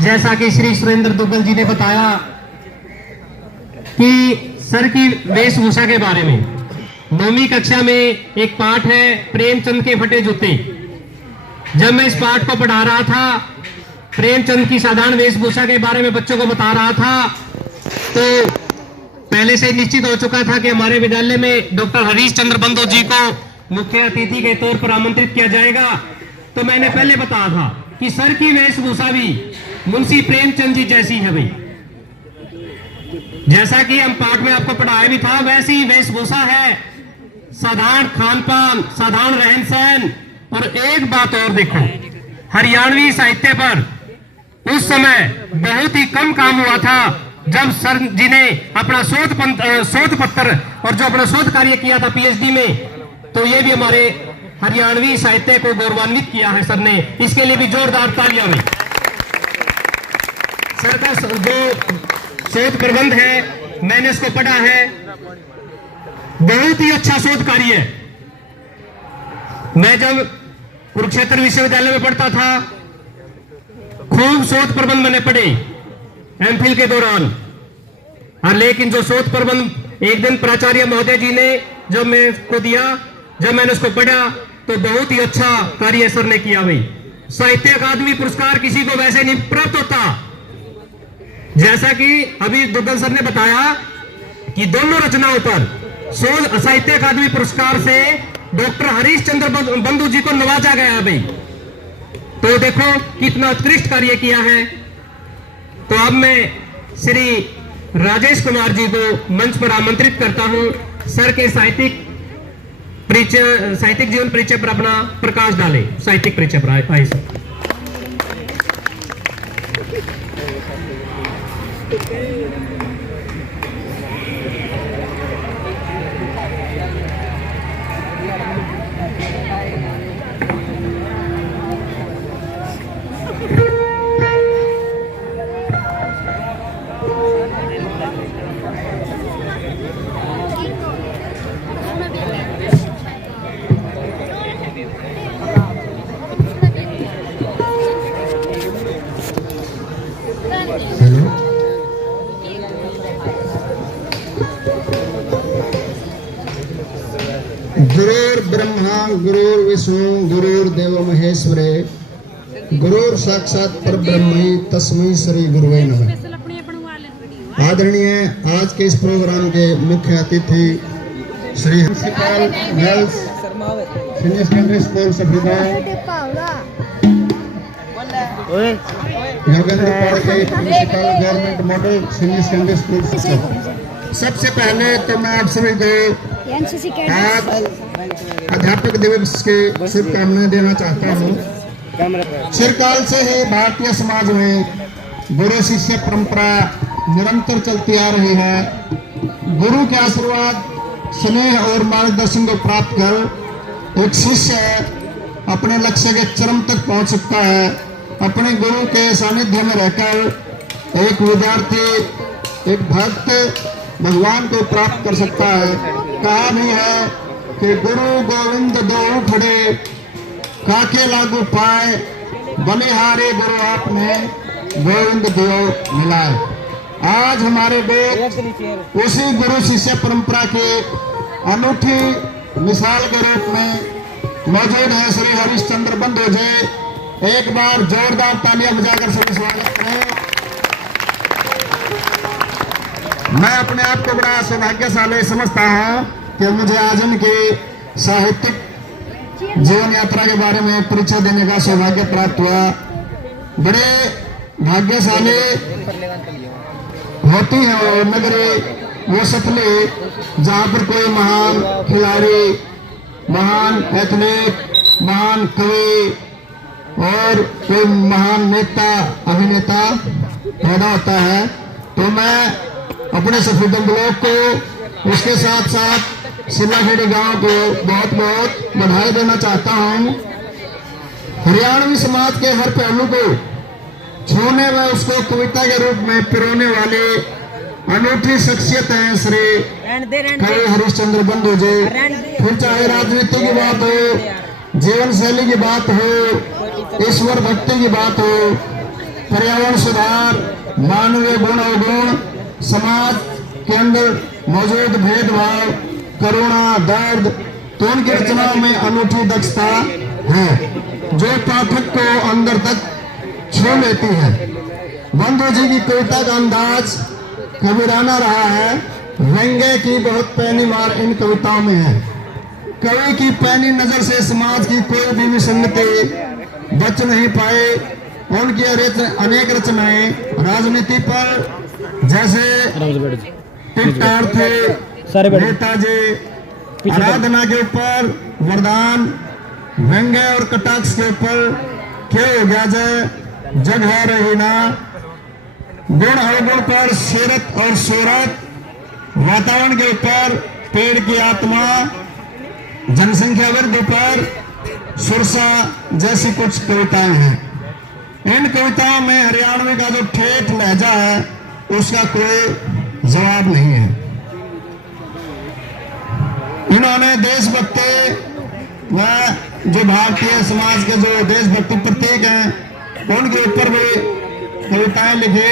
जैसा कि श्री सुरेंद्र दुग्गल जी ने बताया कि सर की वेशभूषा के बारे में, 9वीं कक्षा में एक पाठ है प्रेमचंद के फटे जूते। जब मैं इस पाठ को पढ़ा रहा था, प्रेमचंद की साधारण वेशभूषा के बारे में बच्चों को बता रहा था, तो पहले से निश्चित हो चुका था कि हमारे विद्यालय में डॉक्टर हरीश चंद्र बंधु जी को मुख्य अतिथि के तौर पर आमंत्रित किया जाएगा। तो मैंने पहले बताया था कि सर की वेशभूषा भी मुंशी प्रेमचंद जी जैसी है भाई। जैसा कि हम पाठ में आपको पढ़ाया भी था, वैसी ही वेशभूषा है, साधारण खान पान, साधारण रहन सहन। और एक बात और देखो, हरियाणवी साहित्य पर उस समय बहुत ही कम काम हुआ था। जब सर जी ने अपना शोध पत्र और जो अपना शोध कार्य किया था पीएचडी में, तो ये भी हमारे हरियाणवी साहित्य को गौरवान्वित किया है सर ने। इसके लिए भी जोरदार तालियां हुई। सर का जो शोध प्रबंध है, मैंने इसको पढ़ा है, बहुत ही अच्छा शोध कार्य है। मैं जब कुरुक्षेत्र विश्वविद्यालय में पढ़ता था, खूब शोध प्रबंध मैंने पढ़े एमफिल के दौरान। हाँ, लेकिन जो शोध प्रबंध एक दिन प्राचार्य महोदय जी ने जब मैं को दिया, जब मैंने उसको पढ़ा, तो बहुत ही अच्छा कार्य सर ने किया भाई। साहित्य अकादमी पुरस्कार किसी को वैसे नहीं प्राप्त होता। जैसा कि अभी दुग्गल सर ने बताया कि दोनों रचनाओं पर शोध साहित्य अकादमी पुरस्कार से डॉक्टर हरीश चंद्र बंधु जी को नवाजा गया भाई। तो देखो कितना उत्कृष्ट कार्य किया है। तो अब मैं श्री राजेश कुमार जी को मंच पर आमंत्रित करता हूं, सर के साहित्यिक जीवन परिचय पर अपना प्रकाश डाले। साहित्यिक परिचय पर आए सर। गुरुर् ब्रह्मा गुरुर्विष्णु गुरुर्देव महेश्वरे गुरुर साक्षात परब्रह्म तस्मै श्री गुरुवे नमः। आदरणीय आज के इस प्रोग्राम के मुख्य अतिथि Shri principal girls senior secondary school सभ्यता योगेंद्रपाल के principal government model senior secondary school. सबसे पहले तो मैं आप सभी को आज अध्यापक दिवस की शुभकामनाएं देना चाहता हूँ। चिरकाल से ही भारतीय समाज में गुरु शिष्य परंपरा निरंतर चलती आ रही है। गुरु के आशीर्वाद, स्नेह और मार्गदर्शन को प्राप्त कर एक शिष्य अपने लक्ष्य के चरम तक पहुंच सकता है। अपने गुरु के सानिध्य में रहकर एक विद्यार्थी, एक भक्त भगवान को प्राप्त कर सकता है। कहा भी है कि गुरु गोविंद दो खड़े, काके लागू पाए, बलिहारे गुरु आपने गोविंद दो मिलाए। आज हमारे देश उसी गुरु शिष्य परंपरा की अनूठी मिसाल के रूप में मौजूद है श्री हरीश चंद्र बंधु जी। एक बार जोरदार तालियां बजाकर सभी स्वागत करें। मैं अपने आप को बड़ा सौभाग्यशाली समझता हूँ कि मुझे आज उनकी साहित्यिक जीवन यात्रा के बारे में परिचय देने का सौभाग्य प्राप्त हुआ। बड़े भाग्यशाली होती है वो नगरी, वो सतली जहाँ पर कोई महान खिलाड़ी, महान एथलीट, महान कवि और कोई महान नेता, अभिनेता पैदा होता है। तो मैं अपने सफीदम ब्लॉक को, उसके साथ साथ सिल्लाखेड़ी गांव को बहुत बहुत बधाई देना चाहता हूं। हरियाणवी समाज के हर पहलू को छूने व उसको कविता के रूप में पिरोने वाले अनूठी शख्सियत है श्री हरीश चंद्र बंधु जी। फिर चाहे राजनीति की बात हो, जीवन शैली की बात हो, ईश्वर भक्ति की बात हो, पर्यावरण सुधार, मानवीय गुण अवगुण, समाज के अंदर मौजूद भेदभाव, करुणा, दर्द, तो उनकी रचनाओं में अनूठी दक्षता है जो पाठक को अंदर तक छू लेती है। बंधु जी की कविता का अंदाज कबीराना रहा है। व्यंग्य की बहुत पैनी मार इन कविताओं में है। कवि की पैनी नजर से समाज की कोई भी विसंगति बच नहीं पाए। उनकी अनेक रचनाएं राजनीति पर, जैसे टिकटार थे, नेताजी, आराधना के ऊपर, वरदान, व्यंग्य और कटाक्ष के ऊपर, क्यों हो गया जग है रही ना, गुण अवगुण पर, सीरत और सूरत, वातावरण के ऊपर, पेड़ की आत्मा, जनसंख्या वृद्धि पर, सुरसा जैसी कुछ कविताएं हैं। इन कविताओं में हरियाणवी का जो ठेठ लहजा है उसका कोई जवाब नहीं है। इन्होंने देशभक्ति व जो भारतीय समाज के जो देशभक्ति प्रतीक हैं उनके ऊपर भी कविताएं लिखी।